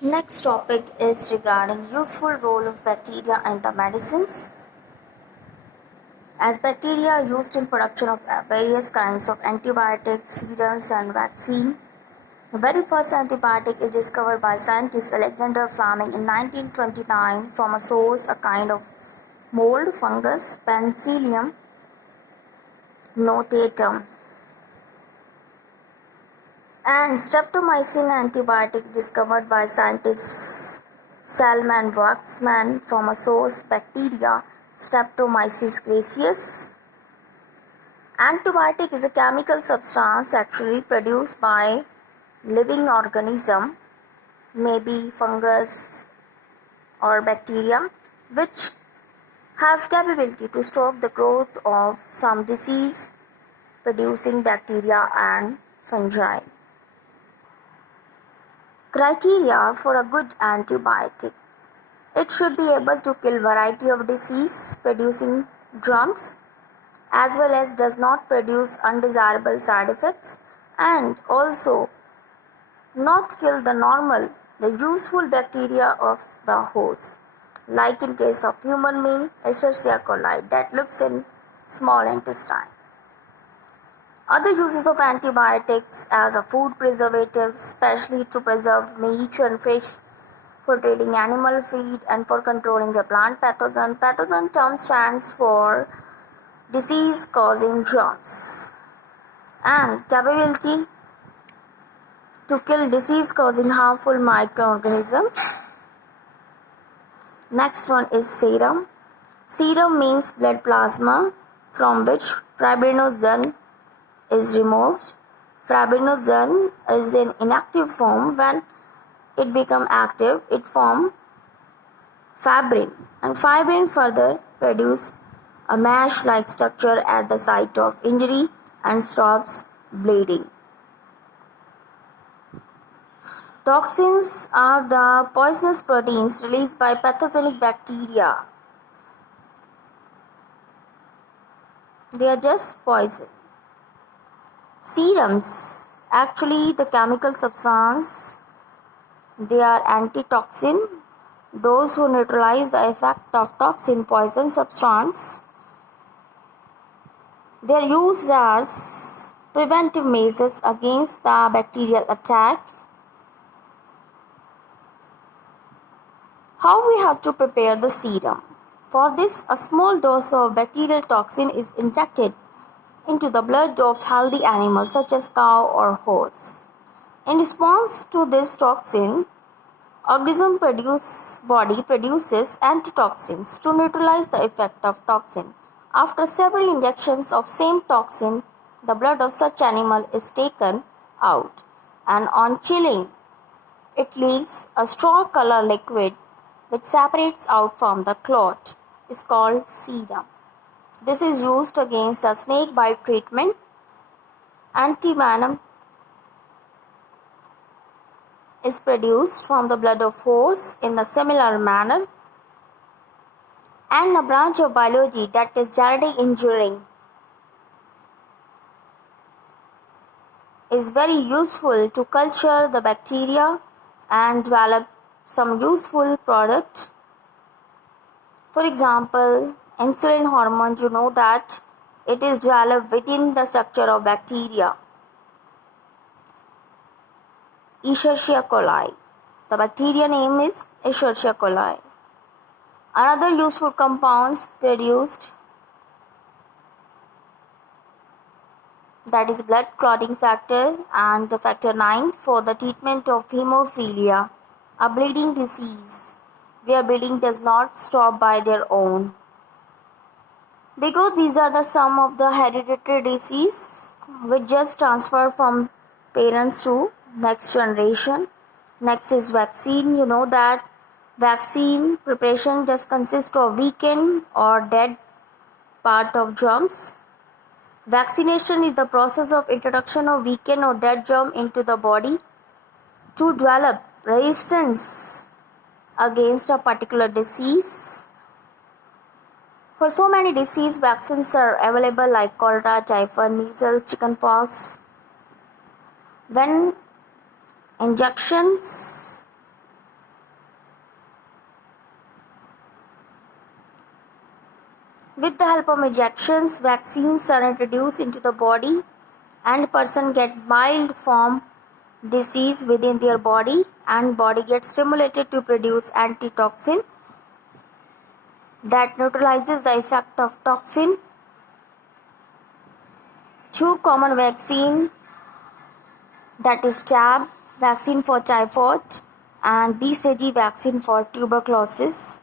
Next topic is regarding useful role of bacteria in the medicines. As bacteria are used in production of various kinds of antibiotics, serums and vaccine. The very first antibiotic is discovered by scientist Alexander Fleming in 1929 from a source, a kind of mold fungus, Penicillium notatum. And streptomycin antibiotic discovered by scientists Salman Waxman from a source bacteria Streptomyces gracius. Antibiotic is a chemical substance actually produced by living organism, maybe fungus or bacteria, which have capability to stop the growth of some disease producing bacteria and fungi. Criteria for a good antibiotic. It should be able to kill variety of disease producing germs as well as does not produce undesirable side effects and also not kill the useful bacteria of the host, like in case of human being Escherichia coli that lives in small intestine. Other uses of antibiotics as a food preservative, especially to preserve meat and fish, for treating animal feed and for controlling the plant pathogen. Pathogen term stands for disease causing germs and capability to kill disease causing harmful microorganisms. Next one is serum. Serum means blood plasma from which fibrinogen is removed. Fibrinogen is in inactive form. When it becomes active, it forms fibrin, and fibrin further produce a mesh-like structure at the site of injury and stops bleeding. Toxins are the poisonous proteins released by pathogenic bacteria. They are just poison. Serums, actually the chemical substance, they are antitoxin. Those who neutralize the effect of toxin poison substance. They are used as preventive measures against the bacterial attack. How we have to prepare the serum? For this, a small dose of bacterial toxin is injected into the blood of healthy animals such as cow or horse. In response to this toxin, body produces antitoxins to neutralize the effect of toxin. After several injections of same toxin, the blood of such animal is taken out, and on chilling, it leaves a straw color liquid which separates out from the clot is called serum. This is used against the snake bite treatment. Antivenom is produced from the blood of horse in a similar manner. And a branch of biology, that is genetic engineering, is very useful to culture the bacteria and develop some useful product. For example, insulin hormone, you know that it is developed within the structure of bacteria. Escherichia coli. The bacteria name is Escherichia coli. Another useful compounds produced, that is blood clotting factor and the factor 9 for the treatment of hemophilia, a bleeding disease where bleeding does not stop by their own. Because these are the sum of the hereditary disease which just transfer from parents to next generation. Next is vaccine. You know that vaccine preparation just consists of weakened or dead part of germs. Vaccination is the process of introduction of weakened or dead germ into the body to develop resistance against a particular disease. For so many disease, vaccines are available like cholera, typhoid, measles, chickenpox. When injections With the help of injections, vaccines are introduced into the body and person get mild form disease within their body and body gets stimulated to produce antitoxin that neutralizes the effect of toxin. Two common vaccine, that is TAB vaccine for typhoid and BCG vaccine for tuberculosis.